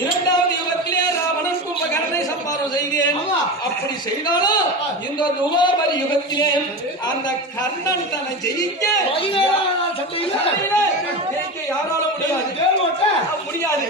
இரண்டாவது யுகத்திலே ராவணன் கும்பகர்ணனை சம்பாரம் செய்தேன். அப்படி செய்தாலும் இந்த துவாபரி யுகத்திலே அந்த கர்ணன் தன்னை ஜெயிக்க யாரால முடியாது.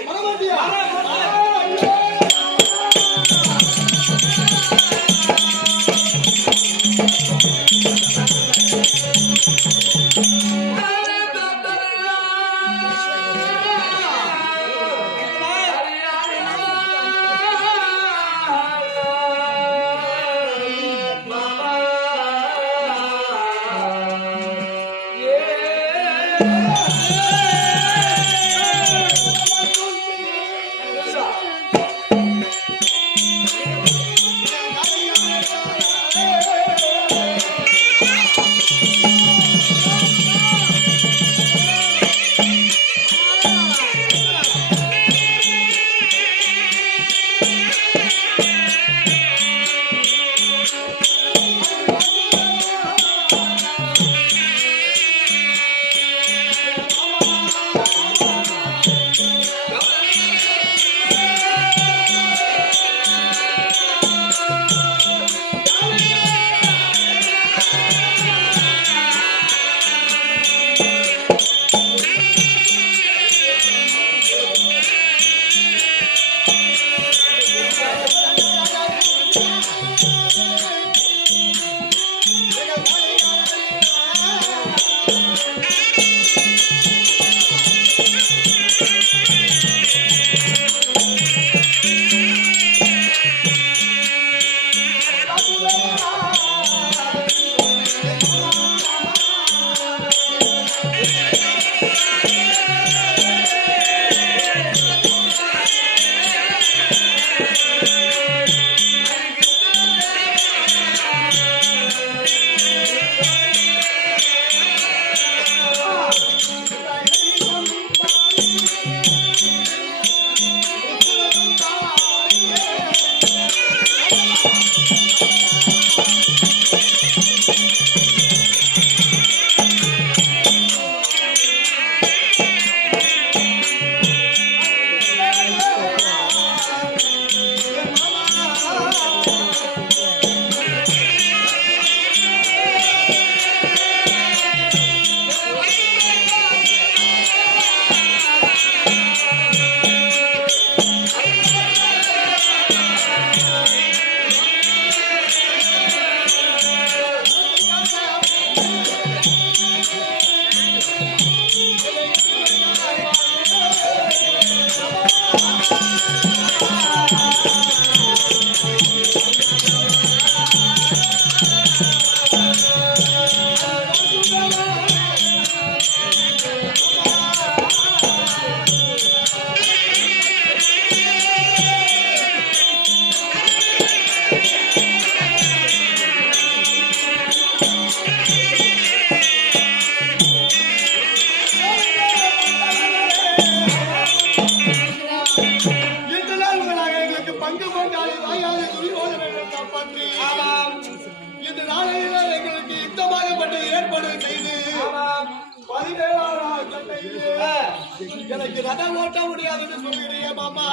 எனக்கு ரதம் ஓட்ட முடியாதுன்னு சொல்லுறியே மாமா.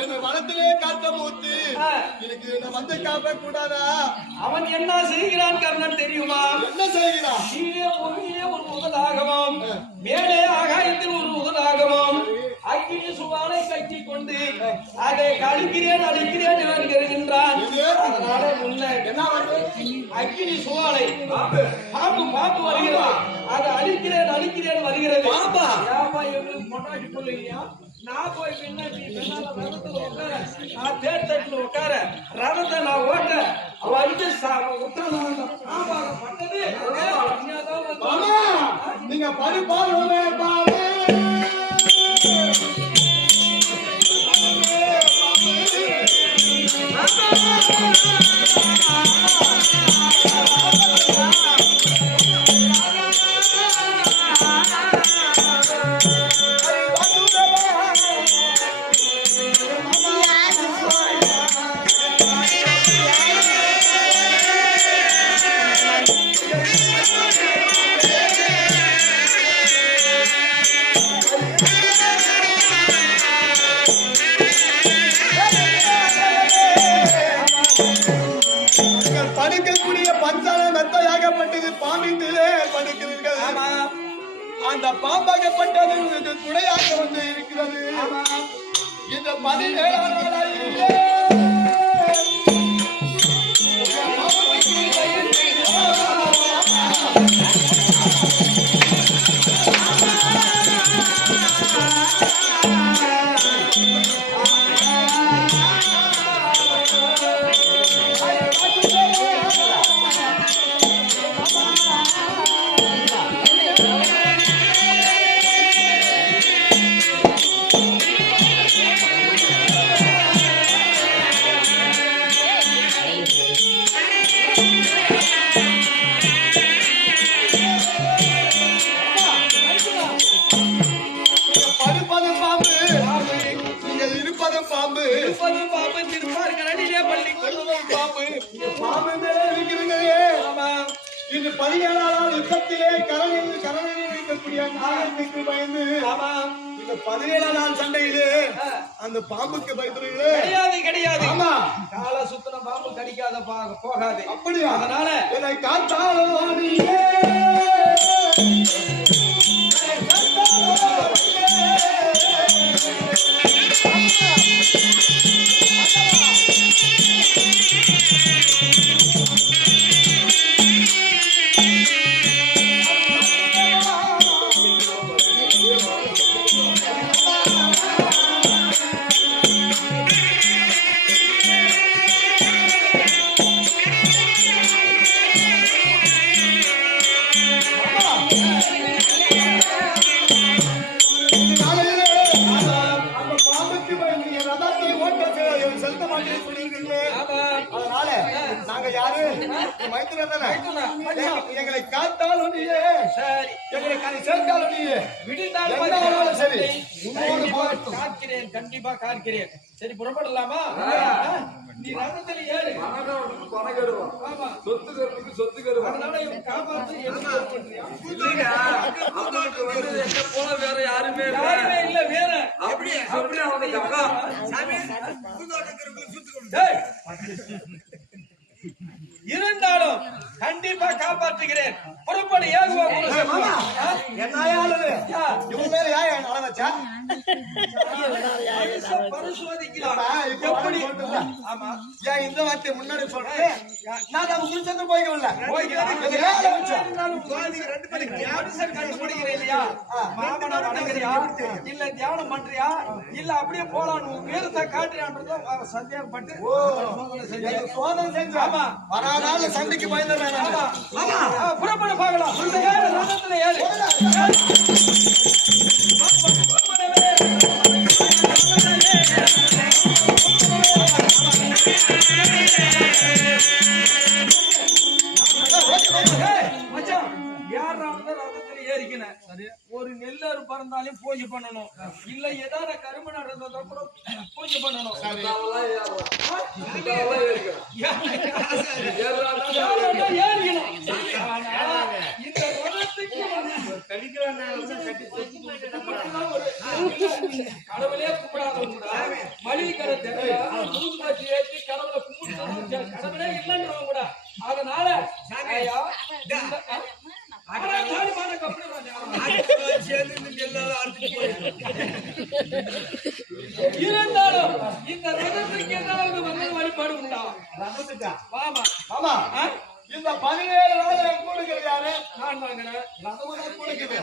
என்னை வனத்திலே காத்த மூத்து எனக்கு வந்து காப்ப கூடாதா? அவன் என்ன செய்கிறான் கர்ணன் தெரியுமா? என்ன செய்கிறான்? கீழே பூமியிலே ஒரு முதலாகவும் மேலே ஆகாயத்தில் ஒரு முதலாகவும் அக்கினி சுவாலை கட்டி கொண்டு அதை அழிக்கிறேன் அழிக்கிறேன் என்கிறான். அதனால முன்ன என்ன வந்து அக்கினி சுவாலை பாம்பு பாம்பு வருகிறது. அதை அழிக்கிறேன் அழிக்கிறேன் வருகிறது. பாம்பா எங்களுக்கு கொண்டாடி போலையா? நான் போய் பின்னாடி ரதத்துல உட்கார, நான் தேர்தட்டில் உட்கார, ரதத்தை நான் ஓட்ட வந்து பட்டது. நீங்க படிப்பாரு பாரு படுக்கக்கூடிய பஞ்சால மெத்தையாகப்பட்டது பாம்பிலே படுக்கிறீர்கள். அந்த பாம்பாகப்பட்டது உங்களுக்கு குடையாக வந்து இருக்கிறது. இந்த 17 நாளாயிலே பாம்பு பாம்பு திருப்பார்கள் அடியிலே பள்ளி பாம்பு பாம்பு இருக்கிறீங்க. இது 17 யுத்தத்திலே கரணில் இருக்கக்கூடிய நாகத்துக்கு பயந்து இந்த 17 நாள் சண்டையிலே அந்த பாம்புக்கு பயப்படுறீங்களே? கிடையாது. ஆமா, கால சுத்தன பாம்பு கடிக்காத போகாது. அப்படியா? அதனால என்னை காத்தாலும் நீயே எங்களை காத்தாலும் நீயே, எங்களை சேர்த்தாலும் நீயே, விடிந்தாலும் சரி, காக்கிறேன், கண்டிப்பா காக்கிறேன். சரி, புறப்படலாமா? நீ ரதத்துல ஏறு. சொத்து கருவா. அதனால இவன் காப்பாற்று போல வேற யாருமே இல்ல. வேற அப்படியே இருந்தாலும் கண்டிப்பா காப்பாற்றுகிறேன். புறப்படு. ஏகுவோம். பரிசோதிக்கலாம். எப்படி? ஆமா, ஏன் இந்த வார்த்தை முன்னாடி சொல்றேன்? நான் நம்ம குருச்சந்திர போய்க்கல கண்டுபிடிக்கிறேன் இல்லையா? மாமனை வணங்குறியா இல்ல தியானம் பண்றியா இல்ல அப்படியே போலாம் வீரத்தை காட்டுறியான்றதும் சந்தேகப்பட்டு சோதனை செஞ்சு வராத சண்டைக்கு பயந்துடுறேன். புறப்பட பார்க்கலாம். ரதத்துல ஏறு. ஒரு நெல்லறு பறந்தாலும் பூஜை பண்ணணும். இல்ல ஏதாவது கரும்பு நடந்ததோ கூட பூஜை பண்ணணும். இந்த கடவுளே கும்பிடாதவங்க மளிகை கடை தேவையா தூதுமாச்சி ஏற்றி கடவுளை கும்பிட்டு கடவுளே இல்லைன்றவங்க கூட அதனால இருந்தாலும் இந்த ரதத்துக்கு ஏதாவது வந்து வழிபாடு உண்டா ஆமா ஆமா இந்த 17 நாள் கூடுகிறது யாரு நான் வாங்கினேன் ரதமும் கூடுகிறது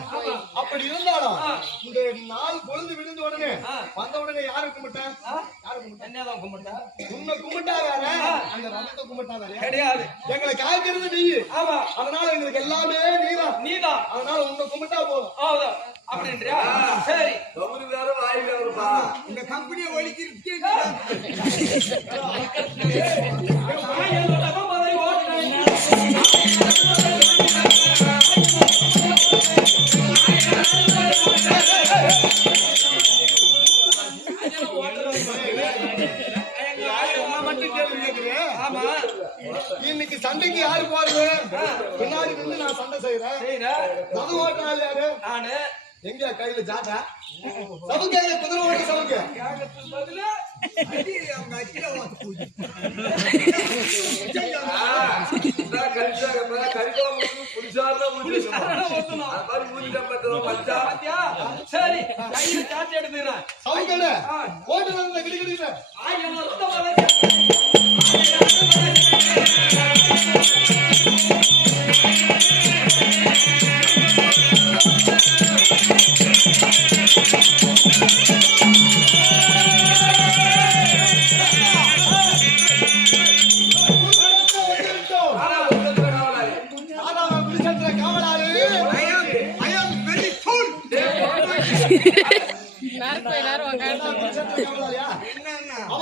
அப்படி இருந்தாலும் இந்த நாள் பொழுது விழுந்த உடனே வந்த உடனே யாரு கும்பிட்டேன் என்னதான் கும்பிட்டா உன்னை கும்பிட்டா வேற அந்த ரதத்தை கும்பிட்டா வேற கிடையாது எங்களை காய்க்கிறது நீ ஆமா அதனால எங்களுக்கு எல்லாமே நீதான் அதனால உன்னை கும்பிட்டா போதும் ஆமா அப்படின்றியா சரி ஒரு வேற வாய் வேறப்பா இந்த கம்பெனியை ஒழிக்கிறது இன்னைக்கு சண்டைக்கு யாரு போறது பின்னாடி வந்து நான் சண்டை செய்யறேன் மது ஓட்டுறாள் யாரு நானு எங்க கையில ஜாட்டா சவுக்கு குதிரை ஓட்டு சவுக்கு சரி கையில ஜாட்டி எடுத்துறேன் சவுக்கட ஓட்டு வந்து கிடிக்கிட்டு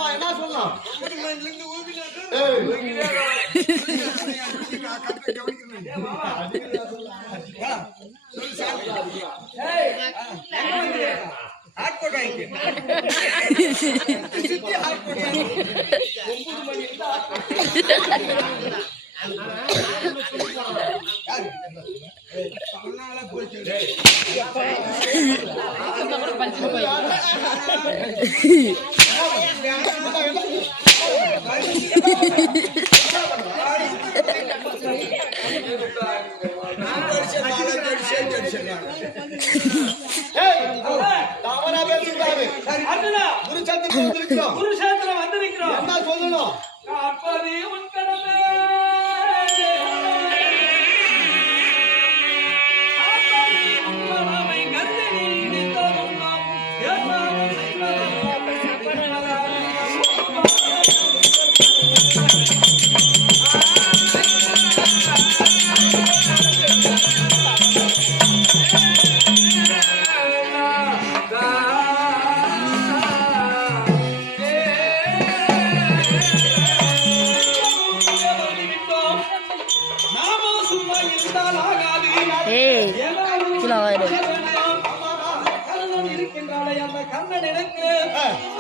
என்ன சொல்லலாம் குருஷேத்திரம் வந்திருக்கிறோம் என்ன சொல்லணும் அப்படி உன் கடமை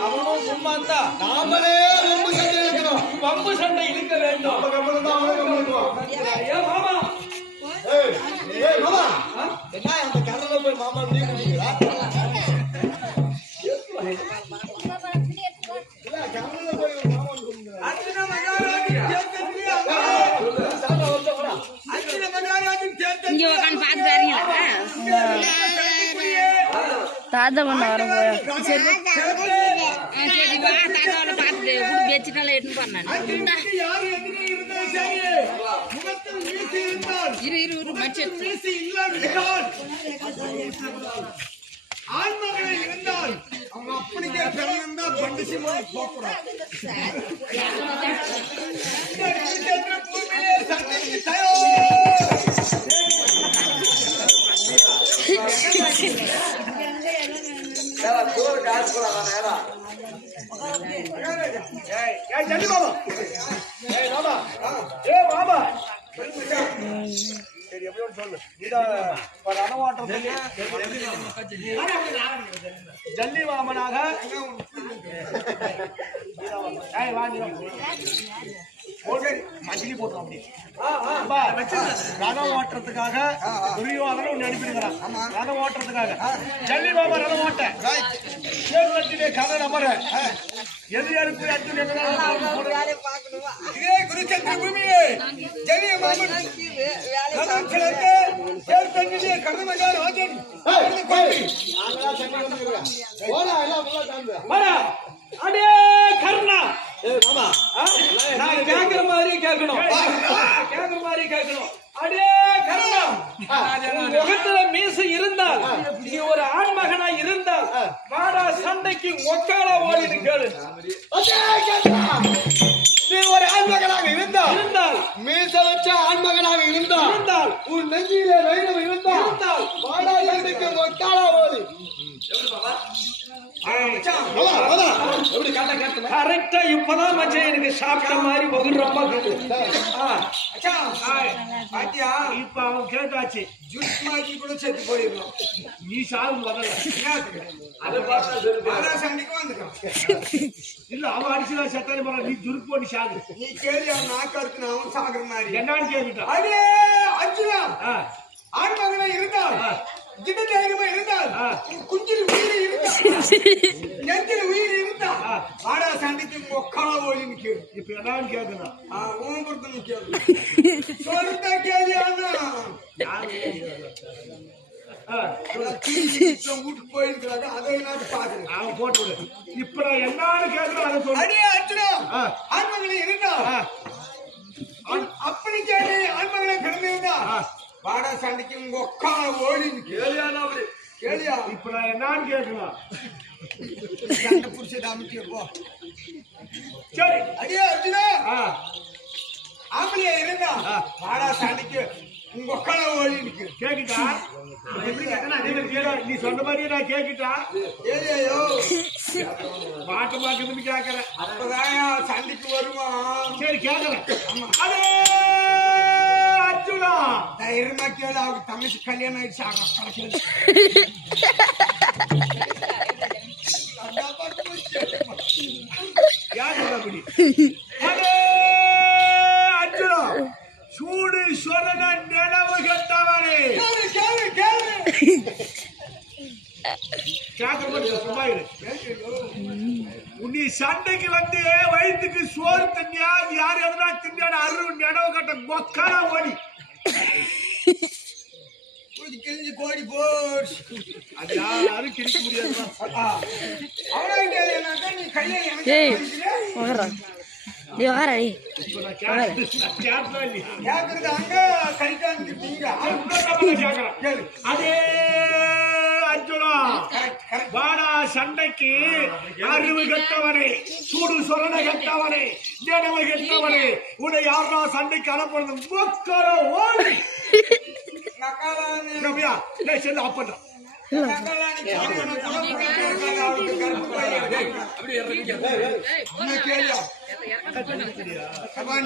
அவனும் சும்மா தான் நாமளே ரொம்ப சண்டை இருக்கணும் பம்பு சண்டை இழுக்க வேண்டும் மாமா மாமா என்ன அந்த கடல போய் மாமா தாத்தா பண்ண வர போய் பார்த்துட்டு பேச்சுனால எட்டுன்னு பண்ணான் இரு ஆண்மகளை இருந்தால் அவங்க அப்படிக்கே பிறந்தா பண்டிசி போகக்கூடாது ஜல்லி வாமனாக மஞ்சளி போட்டோம் அப்படி ஆ, ஆ. அப்பா, ரதம் ஓட்டுறதுக்காக துரியோதனை ஒண்ணு அனுப்பியிருக்கிறான். ரதம் ஓட்டுறதுக்காக ஜல்லி பாபா ரதம் ஓட்ட சேர்வத்திலே கதை நம்புற எதிர்ப்பு அர்ஜுன் இதே குருச்சந்திர பூமியிலே ஜெரிய மாமன் ரதம் கிளர்க்க சேர்த்தங்கிலே கர்ணமகா ராஜன் வரா. அடே கர்ணா, ஆ? நான் கேக்குற மாதிரி கேட்கணும். கேக்குற மாதிரி கேட்கணும். அடே கர்ணா, உன் முகத்துல மீசை இருந்தால், நீ ஒரு ஆண்மகனா இருந்தால், வாடா சண்டைக்கு ஒக்கால ஓடிட்டு கேளு. நீ ஒரு ஆண்மகனாக இருந்தால் மீச வச்ச ஆண்மகனாக இருந்தால் உன் நெஞ்சிலே வைரம் இருந்தால் வாடா சண்டைக்கு ஒட்டாளா ஓடி கரெக்டா இப்பதான் மச்சான் எனக்கு சாப்பிட்ட மாதிரி பகுல் ரொம்ப பாத்தியா இப்ப அவன் கேட்டாச்சு ஜூஸ் மாக்கி கூட செத்து போயிருக்கோம் நீ சாவு முதல்ல அதை பார்த்தா ஆனா சண்டைக்கு வந்துடும் இல்ல அவன் அடிச்சுதான் செத்தாரி போற நீ துருக்கு போட்டு சாகு நீ கேள்வி அவன் நாக்கருக்கு அவன் சாகுற மாதிரி என்னன்னு கேட்டுட்டான் அடே அர்ஜுனா ஆண் மகனா இருந்தால் திட தைரியமா இருந்தால் குஞ்சில் உயிர் இருந்தால் நெஞ்சில் உயிர் இருந்தால் ஆடா சண்டைக்கு மொக்கால ஓடி நிற்கும் இப்ப என்னன்னு கேட்கணும் உன் பொறுத்து கேள்வி சொல்லிட்ட கேள்வியானா வீட்டுக்கு போயிருக்கிறாங்க அதை நான் பாக்குறேன் அவன் போட்டு விடு இப்ப நான் என்னன்னு கேட்கணும் அதை சொல்லு அடே அர்ஜுனா ஆண்மகனை இருந்தா அப்படி கேள்வி ஆண்மகனை கிடந்திருந்தா வாடா சண்டைக்கு உங்க ஒக்கால ஓடி கேளியானா அப்படி கேளியா இப்ப நான் என்னன்னு கேட்கணும் சண்டை புடிச்சது அமைச்சு போ சரி அடியே அர்ஜுனா ஆம்பளையா இருந்தா வாடா சண்டைக்கு உங்க ஒக்கால ஓடி நிக்கு கேக்குட்டா எப்படி கேட்கணும் அதே மாதிரி கேளு நீ சொன்ன மாதிரியே நான் கேக்குட்டா ஏலியோ மாட்டு மாட்டுன்னு கேட்கறேன் அப்பதான் சண்டைக்கு வருவான் சரி கேட்கறேன் அடே அர்ஜுனா தைரியமா கேளு அவங்க தங்கச்சி கல்யாணம் ஆயிடுச்சு அவங்க கேளு யார் அப்படி அடே அர்ஜுனா சூடு சொரண நினைவு கட்டவரே கேளு கேளு கேட்க சும்மா இரு நீ சண்டைக்கு வந்து வயிற்றுக்கு சோறு தண்ணியா யார் எதுனா தின்னாட அருள் நினைவு கட்ட மொக்காரா ஓடி கிழிஞ்சு கோடி போட்டு அது யாரும் கிடைக்க முடியாது அவனா கேள்வி நீ கையை ஏய் எனக்கு வகரா நீ வகரா நீ இப்ப நான் கேட்கலாம் இல்லையா கேக்குறது அங்க கைக்காந்துட்டீங்க கேட்கறேன் அதே அர்ஜுனா வாடா சண்டைக்கு அறிவு கட்டவனே சூடு சொரண கட்டவனே நினைவு கட்டவனே உன்னை யாரா சண்டைக்கு அனுப்புறது மொக்கார ஓடி ரம்யா செல்லு ஆப் பண்றேன்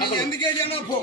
நீ எந்த கேள்வியானா போ